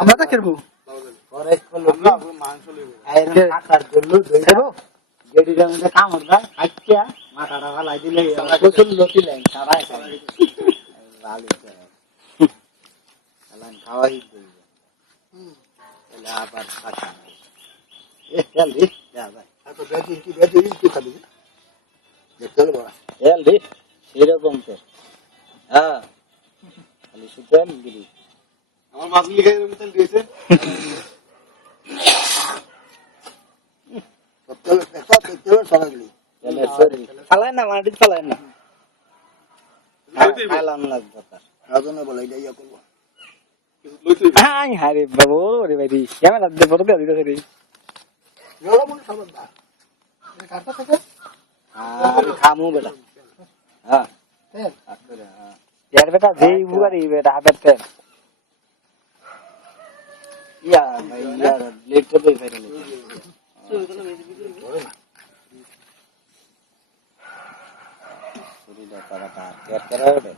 আমরা তা খেলবো পরে করলো মাংস লইব আইরন কাটার জন্য খেলবো গেডির মধ্যে কামড় দেয় আচ্ছা মাথাটা ফালাই দিলে প্রচুর লতি লাইন সবাই সবাই ভালো চালান খাওয়াই দিই তাহলে আবার কাটা এ চল রে যা ভাই এত বেজি কি খাবি দেখতে বড় এল রে এরকম তো হ্যাঁ খালি শুকান গিরি আমার মাছগুলি খাই এরকম তেল দিয়েছে তেল সরাগলি চলে সরি ফালাই না মাটি ফালাই না খাইলাম না কথা রাজনে বলে ইয়া করব লইতে আই হারে বাবু রে ভাই ক্যামেরা দে ফটো দিতে রে এগুলো মনে খবর দা কাটা থেকে আর খামু বেটা হ্যাঁ তেল আসলে হ্যাঁ यार बेटा जेई बुगारी बेटा हाबते ইয়া ভাই ইয়া লেট করে ফেলে শরীরে তারাটা কেয়ার করে ওঠে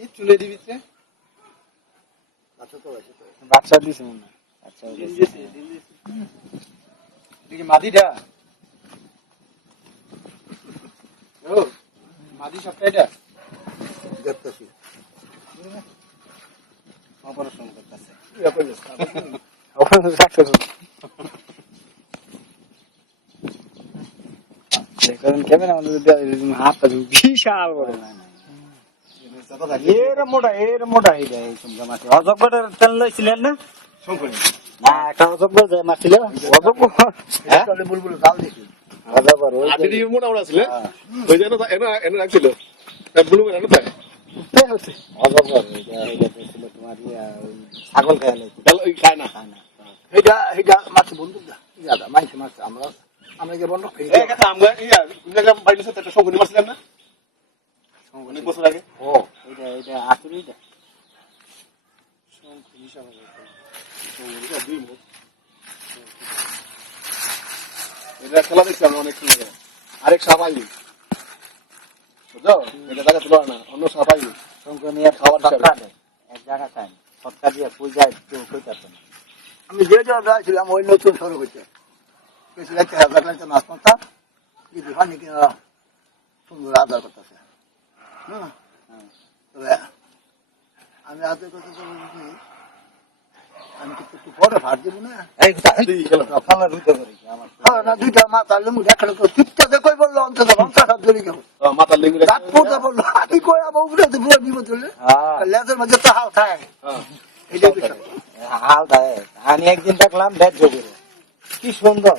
এই চুলে দিবিছে আচ্ছা তো আছে তো বাচ্চা দিছে মনে আচ্ছা দিকে মাদিটা ও মাদি সবটাইটা দেখতেছি অপারেশন করতেছে ইয়া করলে ওখানে সাকসেস দেখুন ক্যামেরা আমাদের হাতটা বিশাল বড় এর মোটা হয়ে যায় এই সঙ্গে মাটি অজগরের তেল লইছিলেন না শঙ্করী না একটা অজগর যায় মারছিল অজগর হ্যাঁ চলে বুলবুল জাল দিছি অজগর ওই যে- আদিদি মোটা মোটা ছিল ওই জন্য এনে রাখছিল ব্লু করে না তাই অজগর এইটা ছিল তোমার ওই ছাগল খায় খায় না খায় না হেডা মাছ বন্ধু দা ইয়াদা মাইস মাছ আমরা যে বন্ধ খাই এই কথা আমরা ইয়া কুইনাগ্রাম বাইরে সাথে একটা শঙ্করী মারছিলাম না অনেক বছর আগে ও এটা আতুরিটা শঙ্করী হিসাবে শঙ্করীটা দুই মুখ এটা খেলা দেখছি আমরা অনেক সময় আরেক সাপ আইনি বুঝছো এটা দেখা তুলো না অন্য সাপ আইনি শঙ্কর নিয়ে খাওয়ার দরকার নেই এক জায়গা খায় সরকার দিয়ে পূজায় কেউ কইতাছে না আমি যে যাচ্ছিলাম ওই নতুন সড়ক হচ্ছে কিছু একটা হাজার লাগছে মাছ পন্থা যদি পানি কিনা সুন্দর আদার করতেছে হ্যাঁ তবে আমি আদার করতে আমি কিন্তু একটু পরে ভাত দেবো না এই ফালা রুইতে পারি আমার হ্যাঁ না দুইটা মাছ আনলে মুখ একটা চুপচাপে কই বললো অন্তত পঞ্চাশ হাত ধরে গেল মাথার লিঙ্গ রাত পড়তে বললো আমি কই আবার উঠে পুরো বিপদ হলে হ্যাঁ লেজের মধ্যে তো হাল থাকে এইটাই বিষয় হাল দেয় আমি একদিন দেখলাম ব্যাট জোরে কি সুন্দর